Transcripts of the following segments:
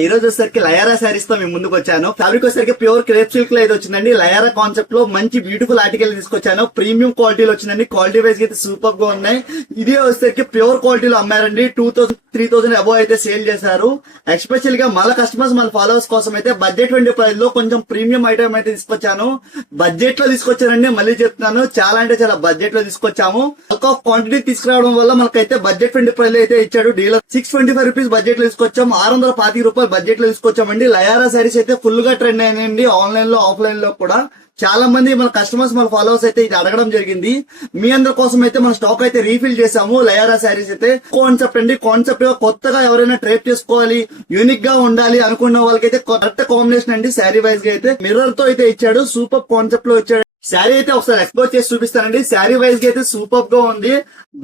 ఈ రోజు వచ్చేసరికి లయారా శారీస్ తో మేము ముందుకు వచ్చాను. ఫ్యాబ్రిక్ వచ్చేసరికి ప్యూర్ క్రేప్ సిల్క్ లో అయితే వచ్చిందండి. లయారా కాన్సెప్ట్ లో మంచి బ్యూటిఫుల్ ఆర్టికల్ తీసుకొచ్చాను. ప్రీమియం క్వాలిటీలో వచ్చిందండి. క్వాలిటీ వైజ్ అయితే సూపర్ గా ఉన్నాయి. ఇది వచ్చేసరికి ప్యూర్ క్వాలిటీలో అమ్మారండి. 2000-3000 అబౌవ్ అయితే సేల్ చేశారు. ఎస్పెషల్ గా మన కస్టమర్స్ మన ఫాలోవర్స్ కోసం అయితే బడ్జెట్ 20 ప్రైస్ లో కొంచెం ప్రీమియం ఐటమ్ అయితే తీసుకొచ్చాను. బడ్జెట్ లో తీసుకొచ్చానండి. మళ్ళీ చెప్తున్నాను, చాలా అంటే చాలా బడ్జెట్ లో తీసుకొచ్చాము. ఒక క్వాంటిటీ తీసుకురావడం వల్ల మనకైతే బడ్జెట్ 20 ప్రైస్ అయితే ఇచ్చాడు డీలర్. 625 రూపీస్ బడ్జెట్ లో తీసుకొచ్చాం. 625 రూపాయలు బడ్జెట్ లో తీసుకొచ్చామండి. లయారా శారీస్ అయితే ఫుల్ గా ట్రెండ్ అయినాయండి. ఆన్లైన్ లో ఆఫ్లైన్ లో కూడా చాలా మంది మన కస్టమర్స్ మన ఫాలోవర్స్ అయితే ఇది అడగడం జరిగింది. మీ అందరి కోసం అయితే మన స్టాక్ అయితే రీఫిల్ చేసాము. లయారా శారీస్ అయితే కాన్సెప్ట్ అండి. కాన్సెప్ట్ కొత్తగా ఎవరైనా ట్రేప్ చేసుకోవాలి, యూనిక్ గా ఉండాలి అనుకున్న వాళ్ళకైతే కరెక్ట్ కాంబినేషన్ అండి. శారీ వైజ్ గా అయితే మిర్రర్ తో అయితే ఇచ్చాడు. సూపర్ కాన్సెప్ట్ లో ఇచ్చాడు. శారీ అయితే ఒకసారి ఎక్స్పోజ్ చేసి చూపిస్తానండి. శారీ వైజ్ గా అయితే సూపర్ గా ఉంది.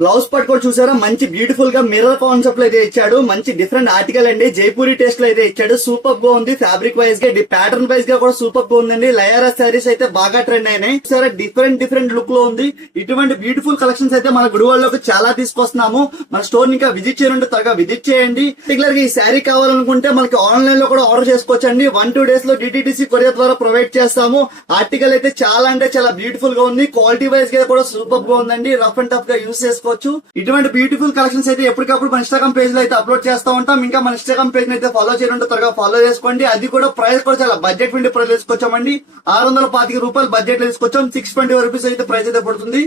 బ్లౌజ్ పట్ కూడా చూసారా, మంచి బ్యూటిఫుల్ గా మిర్రర్ కాన్సెప్ట్ లో అయితే ఇచ్చాడు. మంచి డిఫరెంట్ ఆర్టికల్ అండి. జైపూరి టేస్ట్ లో అయితే ఇచ్చాడు. సూపర్ గా ఉంది. ఫ్యాబ్రిక్ వైజ్ గా ప్యాటర్న్ వైజ్ గా కూడా సూపర్ గా ఉందండి. లయారా శారీస్ అయితే బాగా ట్రెండ్ అయినాయి. సరే డిఫరెంట్ లుక్ లో ఉంది. ఇటువంటి బ్యూటిఫుల్ కలెక్షన్స్ అయితే మన గుడివాడలోకి చాలా తీసుకొస్తున్నాము. మన స్టోర్ ఇంకా విజిట్ చేయండి, త్వరగా విజిట్ చేయండి. పర్టికులర్ గా ఈ శారీ కావాలనుకుంటే మనకి ఆన్లైన్ లో కూడా ఆర్డర్ చేసుకోవచ్చండి. 1-2 డేస్ లో DTDC కొరియర్ ద్వారా ప్రొవైడ్ చేస్తాము. ఆర్టికల్ అయితే చాలా అంటే చాలా బ్యూటిఫుల్ గా ఉంది. క్వాలిటీ వైజ్ గా కూడా సూపర్ గా ఉందండి. రఫ్ అండ్ టఫ్ గా యూస్ చేసుకోవచ్చు. ఇటువంటి బ్యూటిఫుల్ కలెక్షన్స్ అయితే ఎప్పటికప్పుడు మన ఇన్స్టాగ్రామ్ పేజ్ లో అయితే అప్లోడ్ చేస్తూ ఉంటాం. ఇంకా మన ఇన్స్టాగ్రామ్ పేజ్ అయితే ఫాలో చేయండి, త్వరగా ఫాలో చేసుకోండి. అది కూడా ప్రైస్ కూడా చాలా బడ్జెట్ ఫ్రెండ్లీ ప్రైస్ తీసుకొచ్చామండి. 625 రూపాయలు బడ్జెట్ లో తీసుకొచ్చాం. 620 రూపీస్ అయితే ప్రైస్ అయితే పడుతుంది.